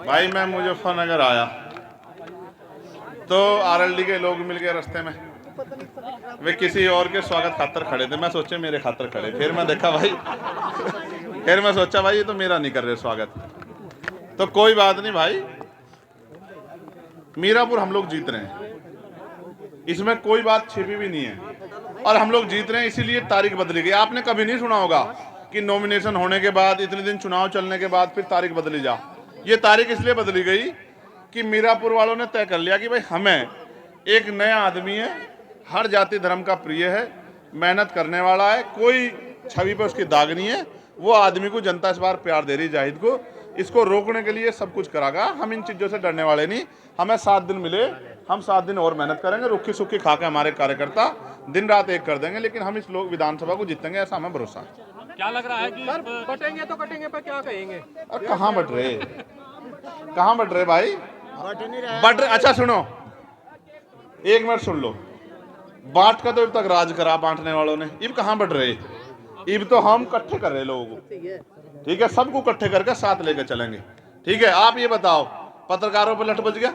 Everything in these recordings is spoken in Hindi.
भाई मैं मुजफ्फरनगर आया तो आरएलडी के लोग मिल गए रास्ते में, वे किसी और के स्वागत खातर खड़े थे। मैं सोचे मेरे खातर खड़े, फिर मैं देखा भाई फिर मैं सोचा भाई ये तो मेरा नहीं कर रहे स्वागत। तो कोई बात नहीं भाई, मीरापुर हम लोग जीत रहे हैं, इसमें कोई बात छिपी भी नहीं है। और हम लोग जीत रहे हैं इसीलिए तारीख बदली गई। आपने कभी नहीं सुना होगा कि नॉमिनेशन होने के बाद इतने दिन चुनाव चलने के बाद फिर तारीख बदली जा। ये तारीख इसलिए बदली गई कि मीरापुर वालों ने तय कर लिया कि भाई हमें एक नया आदमी है, हर जाति धर्म का प्रिय है, मेहनत करने वाला है, कोई छवि पे उसकी दाग नहीं है, वो आदमी को जनता इस बार प्यार दे रही जाहिद को। इसको रोकने के लिए सब कुछ करागा। हम इन चीज़ों से डरने वाले नहीं। हमें 7 दिन मिले, हम 7 दिन और मेहनत करेंगे, रुखी सुखी खा के हमारे कार्यकर्ता दिन रात एक कर देंगे, लेकिन हम इस लोग विधानसभा को जीतेंगे, ऐसा हमें भरोसा है। क्या लग रहा है कि बटेंगे तो कटेंगे, पर क्या कहेंगे? और कहाँ बट रहे भाई, बट रहे। अच्छा सुनो, एक मिनट सुन लो, बांट का तो अब तक राज करा बांटने वालों ने, इब कहाँ बट रहे, इब तो हम इकट्ठे कर रहे लोगों को। ठीक है, सबको इकट्ठे करके साथ लेकर चलेंगे। ठीक है, आप ये बताओ, पत्रकारों पर लठ बज गया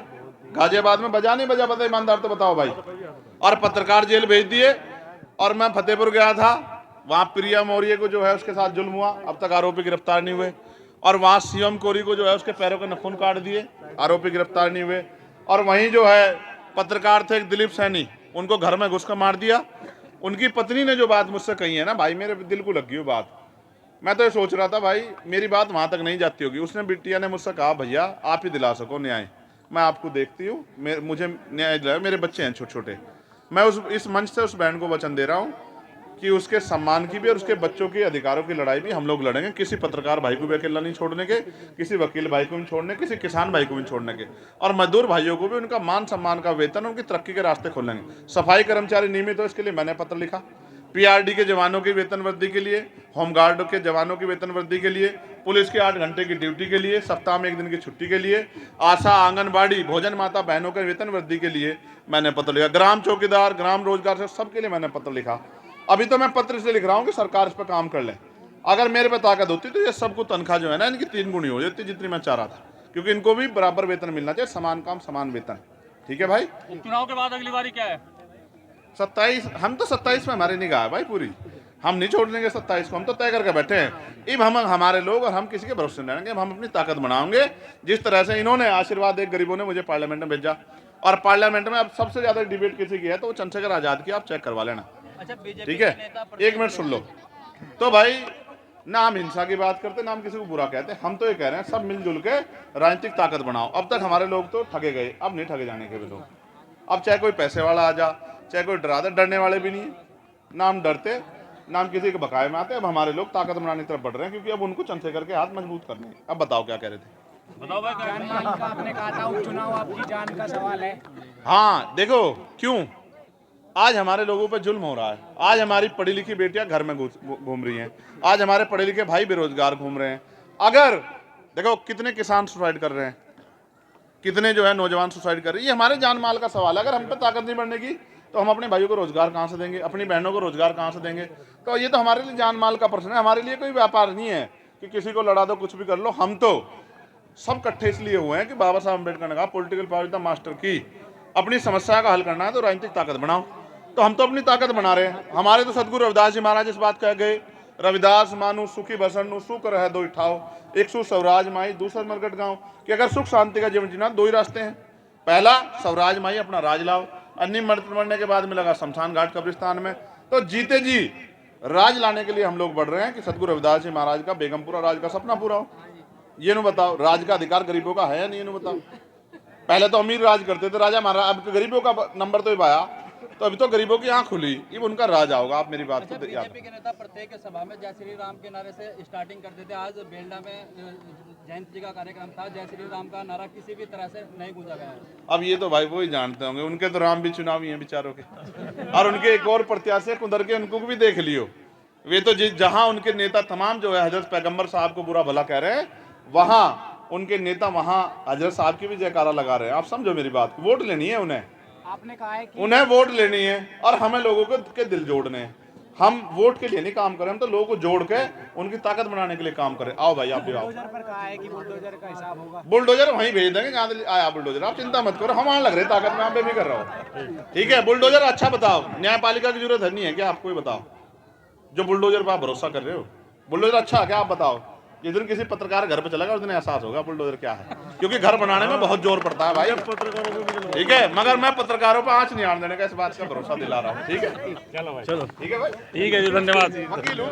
गाजियाबाद में, बजा नहीं बजा? बता ईमानदार तो बताओ भाई। और पत्रकार जेल भेज दिए। और मैं फतेहपुर गया था, वहां प्रिया मौर्य को जो है उसके साथ जुल्म हुआ, अब तक आरोपी गिरफ्तार नहीं हुए। और वहां सीएम कोरी को जो है उसके पैरों के नखून काट दिए, आरोपी गिरफ्तार नहीं हुए। और वहीं जो है पत्रकार थे एक दिलीप सैनी, उनको घर में घुस कर मार दिया। उनकी पत्नी ने जो बात मुझसे कही है ना भाई, मेरे दिल को लगी वो बात। मैं तो ये सोच रहा था भाई मेरी बात वहां तक नहीं जाती होगी। उसने बिटिया ने मुझसे कहा भैया आप ही दिला सको न्याय, मैं आपको देखती हूँ, मुझे न्याय दिलाओ, मेरे बच्चे हैं छोटे छोटे। मैं इस मंच से उस बहन को वचन दे रहा हूँ कि उसके सम्मान की भी और उसके बच्चों के अधिकारों की लड़ाई भी हम लोग लड़ेंगे। किसी पत्रकार भाई को भी अकेला नहीं छोड़ने के, किसी वकील भाई को भी छोड़ने, किसी किसान भाई को भी छोड़ने के, और मजदूर भाइयों को भी उनका मान सम्मान का वेतन, उनकी तरक्की के रास्ते खोलेंगे। सफाई कर्मचारी नियमित हो इसके लिए मैंने पत्र लिखा, पीआरडी के जवानों की वेतन वृद्धि के लिए, होमगार्ड के जवानों की वेतन वृद्धि के लिए, पुलिस के 8 घंटे की ड्यूटी के लिए, सप्ताह में 1 दिन की छुट्टी के लिए, आशा आंगनबाड़ी भोजन माता बहनों के वेतन वृद्धि के लिए मैंने पत्र लिखा, ग्राम चौकीदार ग्राम रोजगार से सबके लिए मैंने पत्र लिखा। अभी तो मैं पत्र इसलिए लिख रहा हूँ कि सरकार इस पर काम कर ले। अगर मेरे पे ताकत होती तो ये सबको तनख्वाह जो है ना इनकी 3 गुनी हो जाती जितनी मैं चाह रहा था, क्योंकि इनको भी बराबर वेतन मिलना चाहिए, समान काम समान वेतन। ठीक है भाई, चुनाव के बाद अगली बारी क्या है? 27, हम तो 27 में हमारी निगाह है भाई पूरी, हम नहीं छोड़ देंगे 27 को, हम तो तय करके बैठे हैं। अब हम हमारे लोग और हम किसी के भरोसे नहीं रहेंगे, हम अपनी ताकत बनाएंगे। जिस तरह से इन्होंने आशीर्वाद एक गरीबों ने मुझे पार्लियामेंट में भेजा, और पार्लियामेंट में अब सबसे ज्यादा डिबेट किसी की है तो वो चंद्रशेखर आजाद की, आप चेक करवा लेना। अच्छा, ठीक है, एक मिनट सुन लो। तो भाई ना हम हिंसा की बात करते ना हम किसी को बुरा कहते, हम तो ये कह रहे हैं सब मिलजुल के राजनीतिक ताकत बनाओ। अब तक हमारे लोग तो ठगे गए, अब नहीं ठगे जाने के भी लोग। अब चाहे कोई पैसे वाला आ जा, चाहे कोई डरा दे, डरने वाले भी नहीं है, ना हम डरते ना हम किसी के बकाये में आते। अब हमारे लोग ताकत बनाने की तरफ बढ़ रहे हैं, क्योंकि अब उनको चंद्रशेखर के हाथ मजबूत करने हैं। अब बताओ क्या कह रहे थे? बताओ भाई। आपने कहा था उपचुनाव आपकी जान का सवाल है। हाँ देखो क्यों आज हमारे लोगों पे जुल्म हो रहा है। आज हमारी पढ़ी लिखी बेटियां घर में घूम रही हैं, आज हमारे पढ़े लिखे भाई बेरोजगार घूम रहे हैं। अगर देखो कितने किसान सुसाइड कर रहे हैं, कितने जो है नौजवान सुसाइड कर रहे हैं, ये हमारे जान माल का सवाल है। अगर हम पे ताकत नहीं बढ़ने की तो हम अपने भाइयों को रोजगार कहाँ से देंगे, अपनी बहनों को रोजगार कहाँ से देंगे? तो ये तो हमारे लिए जान माल का प्रश्न है, हमारे लिए कोई व्यापार नहीं है कि किसी को लड़ा दो कुछ भी कर लो। हम तो सब इकट्ठे इसलिए हुए हैं कि बाबा साहब अम्बेडकर ने कहा political power is the master की, अपनी समस्या का हल करना है तो राजनीतिक ताकत बनाओ। तो हम तो अपनी ताकत बना रहे हैं। हमारे तो सदगुरु रविदास जी महाराज इस बात कह गए, रविदास मानु सुखी बसन सुख रह दो ठाओ, एक सु स्वराज माई दूसरा मरगट गाँव, कि अगर सुख शांति का जीवन जीना 2 ही रास्ते हैं। पहला स्वराज माई अपना राज लाओ, अन्य मरने के बाद मिलेगा शमशान घाट कब्रिस्तान में। तो जीते जी राज लाने के लिए हम लोग बढ़ रहे हैं कि सदगुरु रविदास जी महाराज का बेगमपुरा राज का सपना पूरा हो। ये नु बताओ राज का अधिकार गरीबों का है या नहीं? बताओ, पहले तो अमीर राज करते थे राजा महाराज, अब गरीबों का नंबर तो आया, तो अभी तो गरीबों की आंख खुली, अब उनका राज आओगा। आप मेरी बात को बीजेपी के नेता प्रत्येक सभा में जय श्री राम के नारे से स्टार्टिंग करते थे। आज बेलडा में जयंती जी का कार्यक्रम था, जय श्री राम का नारा किसी भी तरह से नहीं गूंजा गया है। अब ये तो भाई वो ही जानते होंगे, उनके तो राम भी चुनावी हैं बेचारों के, और उनके एक और प्रत्याशी कुंदर के, उनको भी देख लियो। वे तो जहां उनके नेता तमाम जो है हजरत पैगंबर साहब को बुरा भला कह रहे हैं, वहां उनके नेता वहां हजरत साहब की भी जयकारा लगा रहे हैं। आप समझो मेरी बात, वोट लेनी है उन्हें, आपने कहा है कि उन्हें वोट लेनी है और हमें लोगों के दिल जोड़ने हैं। हम वोट के लिए नहीं काम करें, हम तो लोगों को जोड़ के उनकी ताकत बनाने के लिए काम करें। आओ भाई आप भी आओ। बुलडोजर पर कहा है कि बुलडोजर का हिसाब होगा। बुलडोजर वहीं भेज देंगे जहाँ से आया बुलडोजर, आप चिंता मत करो, हम वहां लग रहे ताकत में, पे भी कर रहा हूँ। ठीक है बुलडोजर अच्छा बताओ, न्यायपालिका की जरूरत है नहीं है क्या? आपको ही बताओ जो बुलडोजर पर आप भरोसा कर रहे हो, बुलडोजर अच्छा क्या? आप बताओ। जिस दिन किसी पत्रकार घर पे चलेगा उस दिन एहसास होगा बुलडोजर क्या है, क्योंकि घर बनाने में बहुत जोर पड़ता है भाई। ठीक है, मगर मैं पत्रकारों पर आंच नहीं आने देने का, इस बात का भरोसा दिला रहा हूँ। ठीक है चलो भाई, चलो ठीक है भाई, ठीक है जी, धन्यवाद। वकील हूँ।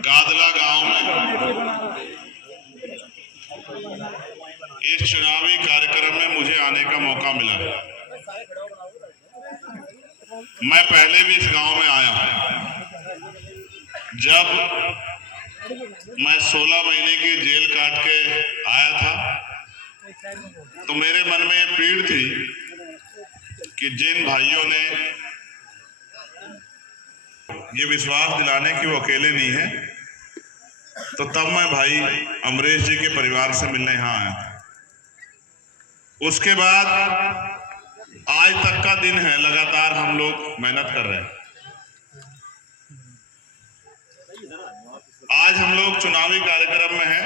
गादला गांव में इस चुनावी कार्यक्रम में मुझे आने का मौका मिला। मैं पहले भी इस गांव में आया हूं। जब मैं 16 महीने की जेल काट के आया था तो मेरे मन में ये पीड़ थी कि जिन भाइयों ने ये विश्वास दिलाने कि वो अकेले नहीं है, तो तब मैं भाई अमरीश जी के परिवार से मिलने यहाँ आया था। उसके बाद आज तक का दिन है, लगातार हम लोग मेहनत कर रहे हैं। आज हम लोग चुनावी कार्यक्रम में हैं,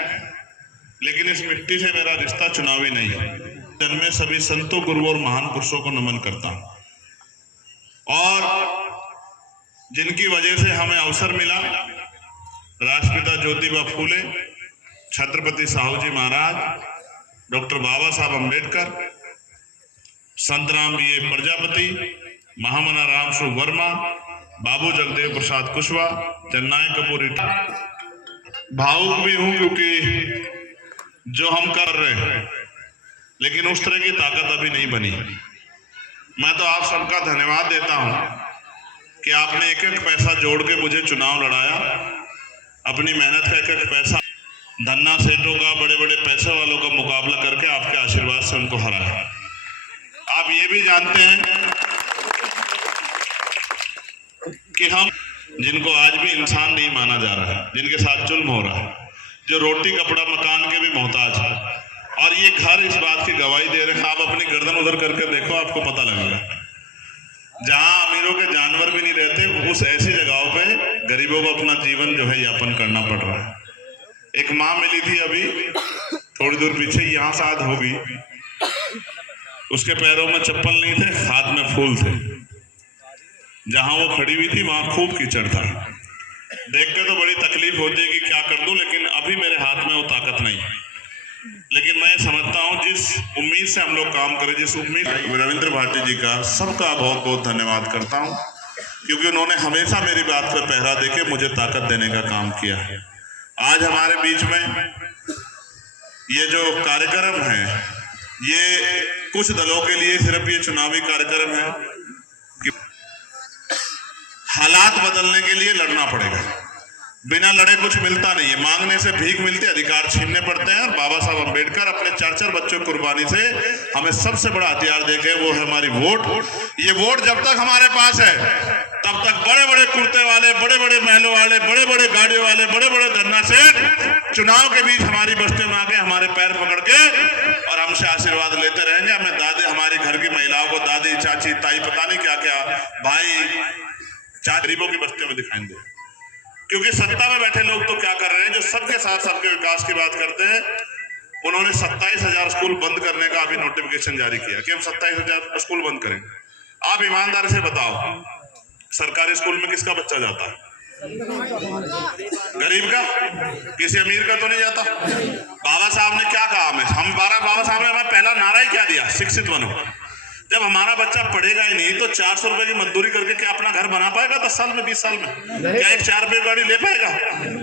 लेकिन इस मिट्टी से मेरा रिश्ता चुनावी नहीं है। जन्मे सभी संतों, गुरुओं और महान पुरुषों को नमन करता हूं, और जिनकी वजह से हमें अवसर मिला, राष्ट्रपिता ज्योतिबा फूले, छत्रपति साहू जी महाराज, डॉक्टर बाबा साहब अम्बेडकर, संत राम बी ए प्रजापति, महामना राम शुभ वर्मा, बाबू जगदेव प्रसाद कुशवाहा, जननायक कपूर। भावुक भी हूं क्योंकि जो हम कर रहे हैं, लेकिन उस तरह की ताकत अभी नहीं बनी। मैं तो आप सबका धन्यवाद देता हूं कि आपने एक एक पैसा जोड़ के मुझे चुनाव लड़ाया, अपनी मेहनत का एक एक पैसा, धन्ना सेठों का, बड़े बड़े पैसे वालों का मुकाबला करके आपके आशीर्वाद से उनको हराया। आप ये भी जानते हैं कि हम जिनको आज भी इंसान नहीं माना जा रहा है, जिनके साथ जुल्म हो रहा है, जो रोटी कपड़ा मकान के भी मोहताज है, और ये घर इस बात की गवाही दे रहे हैं। आप अपनी गर्दन उधर करके देखो, आपको पता लगेगा। जहां अमीरों के जानवर भी नहीं रहते, उस ऐसी जगहों पे गरीबों को अपना जीवन जो है यापन करना पड़ रहा है। एक माँ मिली थी अभी थोड़ी दूर पीछे, यहाँ शायद होगी, उसके पैरों में चप्पल नहीं थे, हाथ में फूल थे। जहां वो खड़ी हुई थी वहां खूब कीचड़ था। देख के तो बड़ी तकलीफ होती है कि क्या कर दूं, लेकिन अभी मेरे हाथ में वो ताकत नहीं। लेकिन मैं समझता हूं जिस उम्मीद से हम लोग काम करें, जिस उम्मीद, रविंद्र भाटी जी का सबका बहुत बहुत धन्यवाद करता हूं, क्योंकि उन्होंने हमेशा मेरी बात पर पहरा देके मुझे ताकत देने का काम किया है। आज हमारे बीच में ये जो कार्यक्रम है, ये कुछ दलों के लिए सिर्फ ये चुनावी कार्यक्रम है कि हालात बदलने के लिए लड़ना पड़ेगा। बिना लड़े कुछ मिलता नहीं है, मांगने से भीख मिलती है, अधिकार छीनने पड़ते हैं। और बाबा साहब अम्बेडकर अपने 4-4 बच्चों की कुर्बानी से हमें सबसे बड़ा हथियार देके, वो है हमारी वोट। ये वोट जब तक हमारे पास है तब तक बड़े बड़े कुर्ते वाले, बड़े बड़े महलों वाले, बड़े बड़े गाड़ियों वाले, बड़े बड़े धन्ना सेठ चुनाव के बीच हमारी बस्तियों में आके हमारे पैर पकड़ के और हमसे आशीर्वाद लेते रहेंगे। हमें दादी, हमारी घर की महिलाओं को दादी, चाची, ताई, पता नहीं क्या क्या भाई, गरीबों की बस्तियों में दिखाएंगे। क्योंकि सत्ता में बैठे लोग तो क्या कर रहे हैं, जो सबके साथ सबके विकास की बात करते हैं। उन्होंने 27,000 स्कूल बंद करने का अभी नोटिफिकेशन जारी किया कि हम 27,000 स्कूल बंद करेंगे। आप ईमानदारी से बताओ, सरकारी स्कूल में किसका बच्चा जाता है? गरीब का, किसी अमीर का तो नहीं जाता। बाबा साहब ने क्या कहा हमें, बाबा साहब ने हमें पहला नारा ही क्या दिया, शिक्षित बनो। जब हमारा बच्चा पढ़ेगा ही नहीं तो 400 रुपए की मजदूरी करके क्या अपना घर बना पाएगा 10 साल में, 20 साल में? क्या एक 4 रुपए गाड़ी ले पाएगा?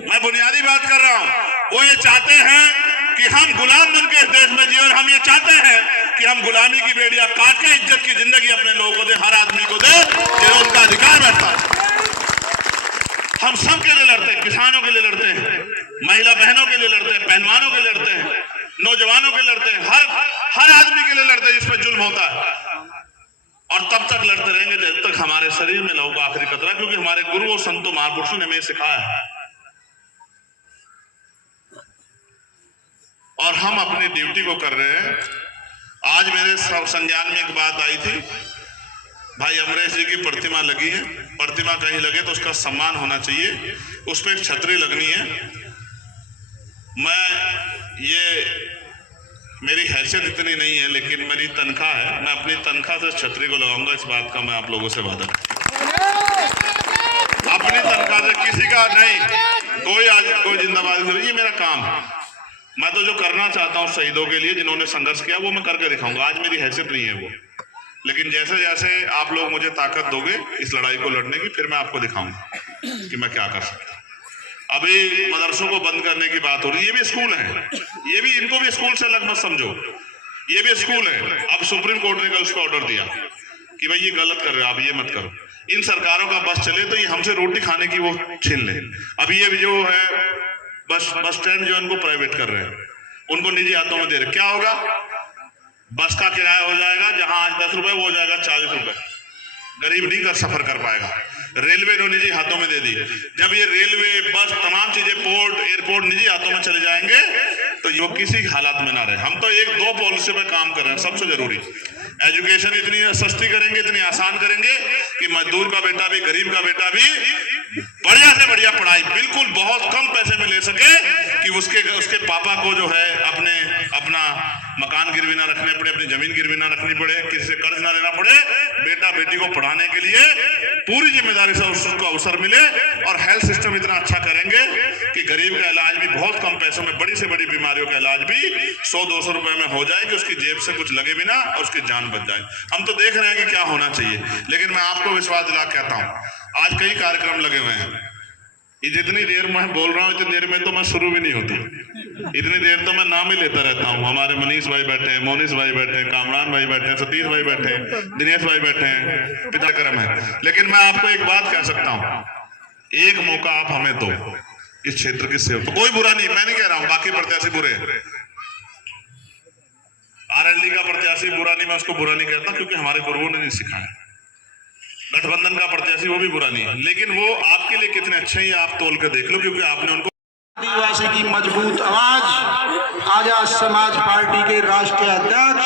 मैं बुनियादी बात कर रहा हूँ। वो ये चाहते हैं कि हम गुलाम बन के इस देश में जिए, और हम ये चाहते हैं कि हम गुलामी की बेड़ियां काट के इज्जत की जिंदगी अपने लोगों को दे, हर आदमी को दे, ये उनका अधिकार बैठता है। हम सब के लिए लड़ते हैं, किसानों के लिए लड़ते हैं, महिला बहनों के लिए लड़ते हैं, पहलवानों के लिए लड़ते हैं, नौजवानों के लिए लड़ते हैं, हर आदमी के लिए लड़ते हैं जिस पर जुल्म होता है। और तब तक लड़ते रहेंगे जब तक हमारे शरीर में लहू का आखिरी कतरा, क्योंकि हमारे गुरु और संतों महापुरुषों ने हमें सिखाया है। और हम अपनी ड्यूटी को कर रहे हैं। आज मेरे संज्ञान में एक बात आई थी, भाई अमरेश जी की प्रतिमा लगी है, प्रतिमा कहीं लगे तो उसका सम्मान होना चाहिए, उस पर एक छतरी लगनी है। मैं ये मेरी हैसियत इतनी नहीं है, लेकिन मेरी तनख्वाह है, मैं अपनी तनख्वाह से छतरी को लगाऊंगा। इस बात का मैं आप लोगों से वादा, अपनी तनख्वाह से, किसी का नहीं, कोई आज कोई जिंदाबाद नहीं, ये मेरा काम है। मैं तो जो करना चाहता हूँ शहीदों के लिए जिन्होंने संघर्ष किया वो मैं करके दिखाऊंगा। आज मेरी हैसियत नहीं है वो, लेकिन जैसे जैसे आप लोग मुझे ताकत दोगे इस लड़ाई को लड़ने की, फिर मैं आपको दिखाऊंगा कि मैं क्या कर सकता हूँ। अभी मदरसों को बंद करने की बात हो रही है, ये भी स्कूल है, ये भी, इनको भी स्कूल से अलग मत समझो, ये भी स्कूल है। अब सुप्रीम कोर्ट ने कल उसका ऑर्डर दिया कि भाई ये गलत कर रहे हो, आप ये मत करो। इन सरकारों का बस चले तो ये हमसे रोटी खाने की वो छीन ले। अब ये जो है बस स्टैंड जो इनको प्राइवेट कर रहे हैं, उनको निजी हाथों में दे रहे, क्या होगा? बस का किराया हो जाएगा, जहां आज 10 रुपए वो हो जाएगा 40 रुपए, गरीब नहीं कर सफर कर पाएगा। रेलवे ने निजी हाथों में दे दी। जब ये रेलवे, बस, तमाम चीजें, पोर्ट, एयरपोर्ट निजी हाथों में चले जाएंगे तो ये किसी हालात में ना रहे। हम तो 1-2 पॉलिसी पे काम कर रहे हैं, सबसे जरूरी एजुकेशन इतनी सस्ती करेंगे, इतनी आसान करेंगे कि मजदूर का बेटा भी, गरीब का बेटा भी बढ़िया से बढ़िया पढ़ाई बिल्कुल बहुत कम पैसे में ले सके, कि उसके पापा को जो है अपना मकान गिरवी ना रखने पड़े, अपनी जमीन गिरवी ना रखनी पड़े, किसी से कर्ज ना लेना पड़े, बेटा बेटी को पढ़ाने के लिए पूरी जिम्मेदारी से उसको अवसर मिले। और हेल्थ सिस्टम इतना अच्छा करेंगे कि गरीब का इलाज भी बहुत कम पैसों में, बड़ी से बड़ी बीमारियों का इलाज भी 100-200 रुपए में हो जाए, कि उसकी जेब से कुछ लगे भी ना और उसकी जान बच जाए। हम तो देख रहे हैं कि क्या होना चाहिए, लेकिन मैं आपको विश्वास दिला कहता हूं, आज कई कार्यक्रम लगे हुए हैं। ये जितनी देर मैं बोल रहा हूँ इतनी देर में तो मैं शुरू भी नहीं होती, इतनी देर तो मैं नाम ही लेता रहता हूँ। हमारे मनीष भाई बैठे हैं, मोनिश भाई बैठे हैं, कामरान भाई बैठे हैं, सतीश भाई बैठे हैं, दिनेश भाई बैठे हैं, पिता क्रम है। लेकिन मैं आपको एक बात कह सकता हूँ, एक मौका आप हमें दो इस क्षेत्र की सेवा, तो कोई बुरा नहीं, मैं नहीं कह रहा हूँ बाकी प्रत्याशी बुरे, आरएलडी का प्रत्याशी बुरा नहीं, मैं उसको बुरा नहीं कहता, क्योंकि हमारे गुरुओं ने नहीं सिखाया। गठबंधन का प्रत्याशी वो भी बुरा नहीं है, लेकिन वो आपके लिए कितने अच्छे हैं आप तोल के देख लो, क्योंकि आपने उनको। आदिवासी की मजबूत आवाज आजाद समाज पार्टी के राष्ट्रीय अध्यक्ष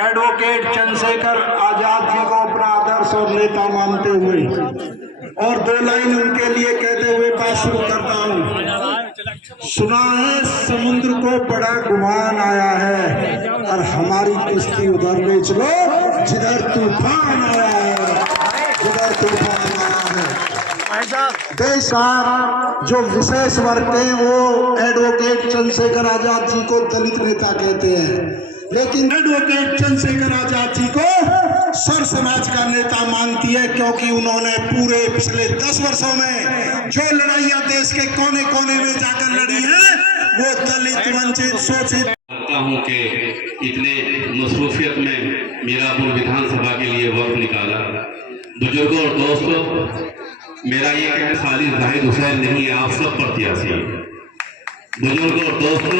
एडवोकेट चंद्रशेखर आजाद जी को अपना आदर्श और नेता मानते हुए, और 2 लाइन उनके लिए कहते हुए बात शुरू करता हूँ। सुना है समुद्र को बड़ा गुमान आया है, और हमारी किश्ती उधर बेच लो जिधर तूफान आया है, जिधर तूफान आया है। देश का जो विशेष वर्ग है वो एडवोकेट चंद्रशेखर आजाद जी को दलित नेता कहते हैं, लेकिन एडवोकेट चंद्रशेखर आजाद जी को सर समाज का नेता मानती है, क्योंकि उन्होंने पूरे पिछले 10 वर्षों में जो लड़ाइयां देश के कोने कोने में जाकर लड़ी है, वो दलित, वंचित, शोषित। लगता हूँ कि इतने मसरूफियत में मीरापुर विधानसभा के लिए वक्त निकाला। बुजुर्गों और दोस्तों, मेरा ये कहना खाली जाहिद हुसैन नहीं है, आप सब प्रत्याशी। बुजुर्गों और दोस्तों,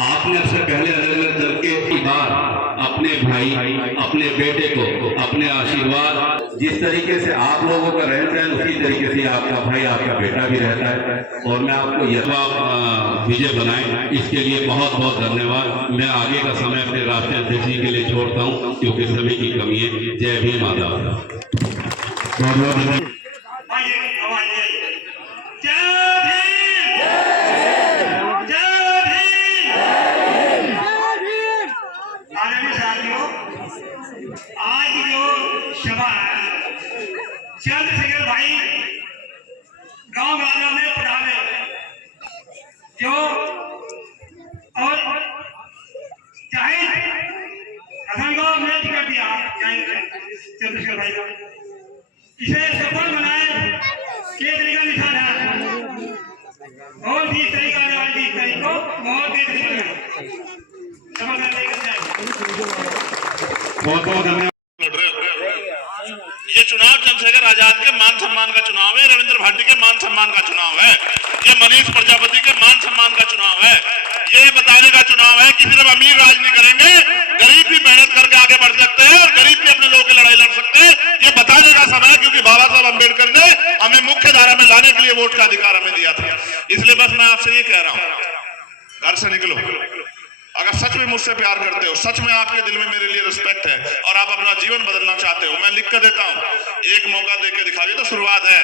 आपने सबसे पहले अलग अलग दल के बाद अपने भाई, अपने बेटे को अपने आशीर्वाद, जिस तरीके से आप लोगों का रहता है उसी तरीके से आपका भाई, आपका बेटा भी रहता है, और मैं आपको यथार्थ विजय बनाएं, इसके लिए बहुत बहुत धन्यवाद। मैं आगे का समय अपने राष्ट्रीय अध्यक्ष जी के लिए छोड़ता हूँ, क्योंकि समय की कमी है। जय भीम, आदाब। आज जो सभा है, चंद्रशेखर भाई गांव वालों में पढ़ावे जो, और चाहे असंगों में टिकट दिया चंद्रशेखर भाई को, इसे सफल बनाए, ये तरीका निशान है। और 20 तारीख आने वाली 20 तारीख को बहुत देर सफल करने का बहुत बहुत धन्यवाद। ये चुनाव चंद्रशेखर आजाद के मान सम्मान का चुनाव है, रविंद्र भाटी के मान सम्मान का चुनाव है, ये मनीष प्रजापति के मान सम्मान का चुनाव है। ये बताने का चुनाव है कि सिर्फ अमीर राज नहीं करेंगे, गरीब भी मेहनत करके आगे बढ़ सकते हैं और गरीब भी अपने लोगों की लड़ाई लड़ सकते हैं। ये बताने का समय है, क्योंकि बाबा साहब अम्बेडकर ने हमें मुख्य धारा में लाने के लिए वोट का अधिकार हमें दिया था। इसलिए बस मैं आपसे ये कह रहा हूँ, घर से निकलो, अगर सच में मुझसे प्यार करते हो, सच में आपके दिल में मेरे लिए रिस्पेक्ट है और आप अपना जीवन बदलना चाहते हो, मैं लिख कर देता हूं, एक मौका देके दिखाइए तो शुरुआत है।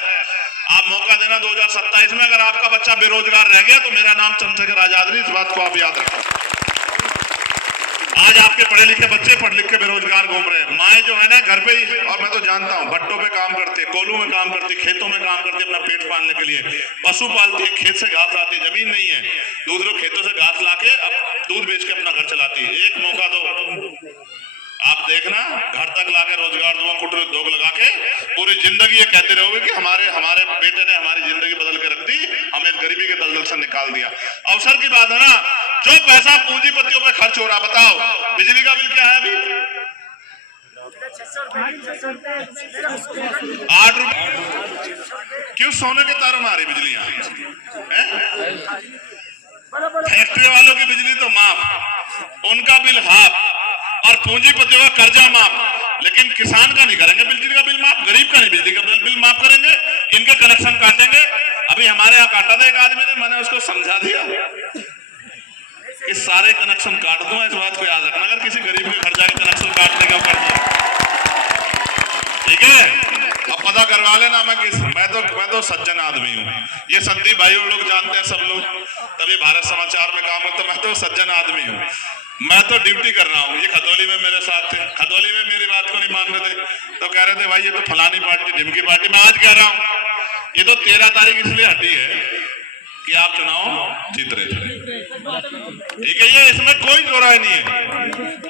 आप मौका देना 2027 में। अगर आपका बच्चा बेरोजगार रह गया तो मेरा नाम चंद्रशेखर आजाद नहीं, इस बात को आप याद रखें। आज आपके पढ़े लिखे बच्चे पढ़ लिख के बेरोजगार घूम रहे हैं। माए जो है ना घर पे ही, और मैं तो जानता हूँ भट्टों पे काम करते, कोलू में काम करती, खेतों में काम करती अपना पेट पालने के लिए, पशु पालती है, खेत से घास लाती है, जमीन नहीं है, दूसरों खेतों से घास लाके अब दूध बेच के अपना घर चलाती है। एक मौका दो, आप देखना घर तक लाके रोजगार दूंगा, कुटीर उद्योग लगा के पूरी जिंदगी ये कहते रहोगे कि हमारे बेटे ने हमारी जिंदगी बदल के रख दी, हमें गरीबी के दलदल से निकाल दिया। अवसर की बात है ना, जो पैसा पूंजीपतियों पे खर्च हो रहा, बताओ बिजली का बिल क्या है अभी? 8 रुपए। क्यों सोने के तारों में आ रही बिजलियां? फैक्ट्री वालों की बिजली तो माफ, उनका बिल हाफ, और पूंजीपतियों का कर्जा माफ, लेकिन किसान का नहीं करेंगे बिजली का बिल माफ, गरीब का नहीं बिजली का बिल माफ करेंगे, इनके कनेक्शन काटेंगे। अभी हमारे यहाँ काटा था एक आदमी ने, मैंने उसको समझा दिया कि सारे कनेक्शन काट दूं, इस बात को याद रखना, अगर किसी गरीब के घर जाके कनेक्शन काटने का ऊपर, ठीक है? अब पता करवा लेना, मैं तो सज्जन आदमी हूँ, ये संदीप भाई और लोग जानते हैं, सब लोग तभी भारत समाचार में काम करते, मैं तो सज्जन आदमी हूँ, मैं तो ड्यूटी कर रहा हूँ। ये खतौली में मेरे साथ थे, खतौली में मेरी बात को नहीं मान रहे थे, तो कह रहे थे भाई ये तो फलानी पार्टी ढिमकी पार्टी। मैं आज कह रहा हूँ ये तो 13 तारीख इसलिए हटी है कि आप चुनाव जीत रहे थे, ठीक है? ये इसमें कोई दो राय नहीं है,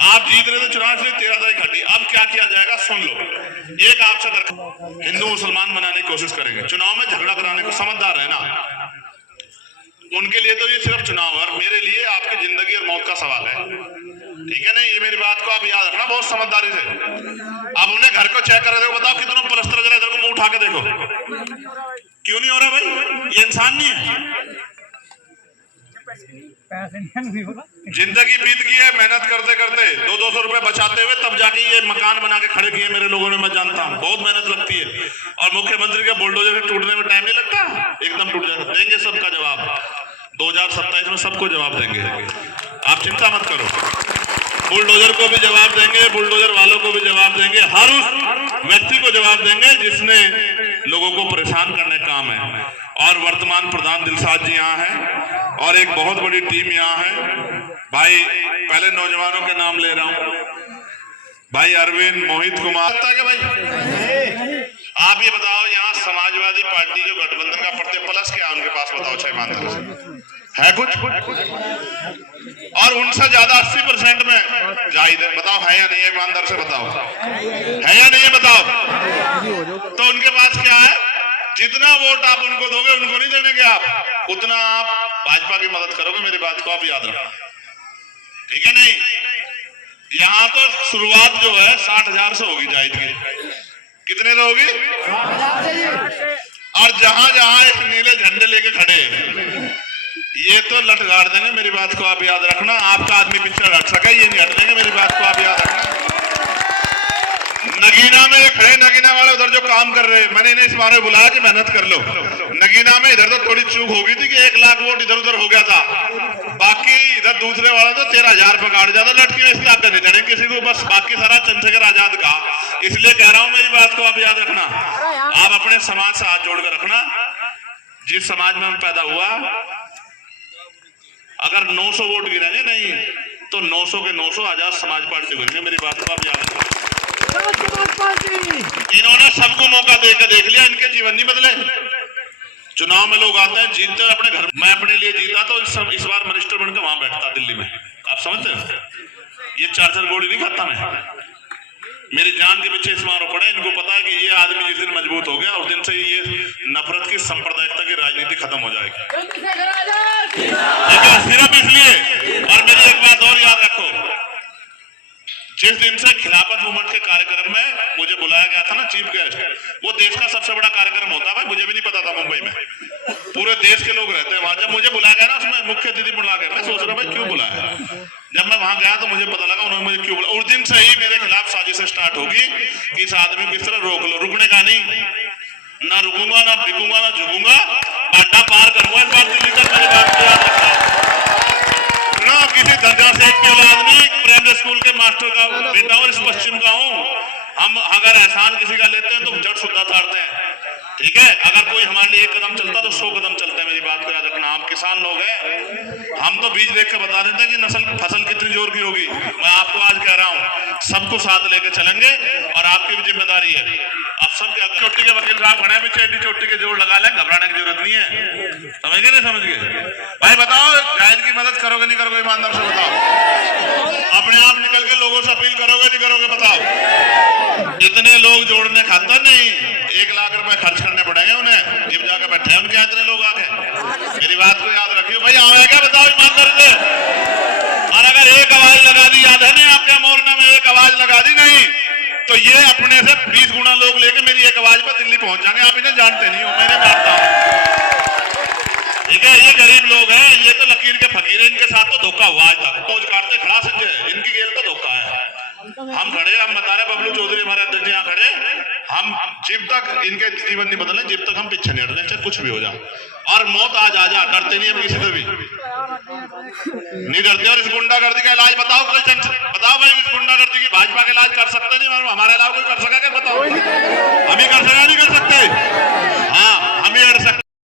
आप जीत रहे थे चुनाव, इसलिए 13 तारीख हटी। अब क्या किया जाएगा सुन लो। एक आपसे हिंदू मुसलमान बनाने की कोशिश करेंगे, चुनाव में झगड़ा कराने को, समझदार है ना, उनके लिए तो ये सिर्फ चुनाव है, और मेरे लिए आपकी जिंदगी और मौत का सवाल है, ठीक है? नहीं, ये मेरी बात को आप याद रखना बहुत समझदारी से। आप उन्हें घर को चेक कर रहे हो, बताओ कितना प्लस्तर जरा इधर को मुंह उठा के देखो, क्यों नहीं हो रहा भाई? ये इंसान नहीं है, जिंदगी बीत गई है मेहनत करते करते, 200 रुपए बचाते हुए, तब जाके ये मकान बना के खड़े किए मेरे लोगों ने, मैं जानता हूँ बहुत मेहनत लगती है, और मुख्यमंत्री के बुलडोजर के टूटने में टाइम नहीं लगता, एकदम टूट जाएगा। देंगे सबका जवाब, 2027 में सबको जवाब देंगे, आप चिंता मत करो, बुलडोजर को भी जवाब देंगे, बुलडोजर वालों को भी जवाब देंगे, हर उस व्यक्ति को जवाब देंगे जिसने लोगों को परेशान करने का काम है। और वर्तमान प्रधान दिलसाद जी यहाँ हैं, और एक बहुत बड़ी टीम यहाँ है। भाई पहले नौजवानों के नाम ले रहा हूँ, भाई अरविंद, मोहित कुमार, भाई आप ये बताओ यहाँ समाजवादी पार्टी जो गठबंधन का पड़ते प्लस क्या उनके पास, बताओ 6 ईमानदार है कुछ? और उनसे ज्यादा 80% में जाहिद है, बताओ है या नहीं है? ईमानदार से बताओ, है या नहीं है? बताओ। तो उनके पास क्या है? जितना वोट आप उनको दोगे, उनको नहीं देने आप, उतना आप भाजपा की मदद करोगे, मेरी बात को आप याद रखना, ठीक है? नहीं, यहाँ तो शुरुआत जो है 60,000 से होगी जाहिद की, कितने से होगी? और जहां जहां एक नीले झंडे लेके खड़े, ये तो लट गाड़ देंगे, मेरी बात को आप याद रखना, आपका आदमी पीछे हट सके, ये नहीं हट देंगे, मेरी बात को आप याद रखना। नगीना में खड़े, नगीना वाले उधर जो काम कर रहे हैं, मैंने इन्हें इस बारे में बुलाया कि मेहनत कर लो। नगीना में इधर तो थोड़ी चूक हो गई थी कि 1 लाख वोट इधर उधर हो गया था, बाकी इधर दूसरे वाला तो 13,000 पे काट जाता, लटकी में इसकी आदत नहीं देने किसी को, बस बाकी सारा चंद्रशेखर आजाद का। इसलिए कह रहा हूं, मेरी बात को आप याद रखना, आप अपने समाज से हाथ जोड़कर रखना, जिस समाज में हम पैदा हुआ, अगर 900 वोट गिरेंगे नहीं तो 900 के 900 आजाद समाज पार्टी गिरेंगे, मेरी बात को आप याद रखना। इन्होंने सबको मौका देकर देख लिया, इनके जीवन नहीं बदले। चुनाव में लोग आते हैं, जीतते हैं अपने घर, मैं अपने लिए जीता तो इस बार मिनिस्टर बनकर वहां बैठता दिल्ली में, आप समझते हैं? ये 4 गोली नहीं खाता मैं, मेरी जान के पीछे इस बार पड़े, इनको पता है कि ये आदमी जिस दिन मजबूत हो गया उस दिन से ये नफरत की, सांप्रदायिकता की राजनीति खत्म हो जाएगी, सिर्फ इसलिए। और मेरी एक बात और याद रखो, जिस दिन से खिलाफत मूवमेंट के कार्यक्रम में मुझे बुलाया गया था ना चीफ गेस्ट, वो देश का सबसे बड़ा कार्यक्रम होता है भाई, मुझे भी नहीं पता था, मुंबई में पूरे देश के लोग रहते हैं वहां। जब मुझे बुलाया गया ना, उसमें मुख्य अतिथि बुला गया, मैं सोच रहा भाई क्यों बुलाया, जब मैं वहां गया तो मुझे पता लगा उन्होंने मुझे क्यों बुलाया। उस दिन से ही मेरे खिलाफ साजिश स्टार्ट होगी कि इस आदमी को किस तरह रोक लो, रुकने का नहीं, ना रुकूंगा, ना बिकूंगा, ना झुकूंगा, बाटा पार करूंगा इस बार दिल्ली तक, मेरी बात को याद रखना, किसी 50 सेठ के औलाद नहीं, प्राइमरी स्कूल के मास्टर का बेटा और इस पश्चिम का हूँ। हम अगर एहसान किसी का लेते हैं तो जड़ शुद्धा तारते हैं, ठीक है। अगर कोई हमारे लिए 1 कदम चलता तो 100 कदम चलता है, मेरी बात को याद रखना। हम किसान लोग हैं, हम तो बीज देख कर बता देते हैं कि फसल कितनी जोर की होगी। मैं आपको आज कह रहा हूँ, सबको साथ लेकर चलेंगे और आपकी भी जिम्मेदारी है। अब सब क्या, चोटी के वकील साहब खड़े पीछे, एडी चोटी के जोड़ लगा लें, घबराने की जरूरत नहीं है। समझ गए, नहीं समझ गए भाई? बताओ, जायद की मदद करोगे नहीं करोगे? ईमानदार से बताओ। अपने आप निकल के लोगों से अपील करोगे नहीं करोगे? बताओ। इतने लोग जोड़ने खातर नहीं, 1 लाख रुपए खर्च करने पड़ेंगे उन्हें। जिम जाकर बैठे हैं उनके यहाँ इतने लोग आके। मेरी बात को याद रखियो भाई, आवे क्या? बताओ ईमानदारी से। और अगर एक आवाज लगा दी, याद है नहीं आपके मोरना में, एक आवाज लगा दी नहीं तो ये अपने से 20 गुना लोग लेके मेरी एक आवाज पर दिल्ली पहुंच जाएंगे। आप इन्हें जानते नहीं हो, मैंने जानता हूं, ठीक है। ये गरीब लोग हैं, ये तो लकीर के फकीर हैं, इनके साथ तो धोखा हुआ आज तक। फौज काटते खड़ा संजय, इनकी गेल तो धोखा है। हम खड़े, हम बता रहे, बबलू चौधरी हमारे अध्यक्ष यहाँ खड़े, हम जब तक इनके जीवन नहीं बदले, जब तक हम पीछे नहीं हटने, चाहे कुछ भी हो जाए। और मौत आज आ जा, डरते नहीं हम किसी से भी नहीं डरते। और इस गुंडागर्दी का इलाज बताओ, बताओ भाई, इस गुंडागर्दी की भाजपा का इलाज कर सकते नहीं, हमारा इलाज कोई कर सका क्या? बताओ।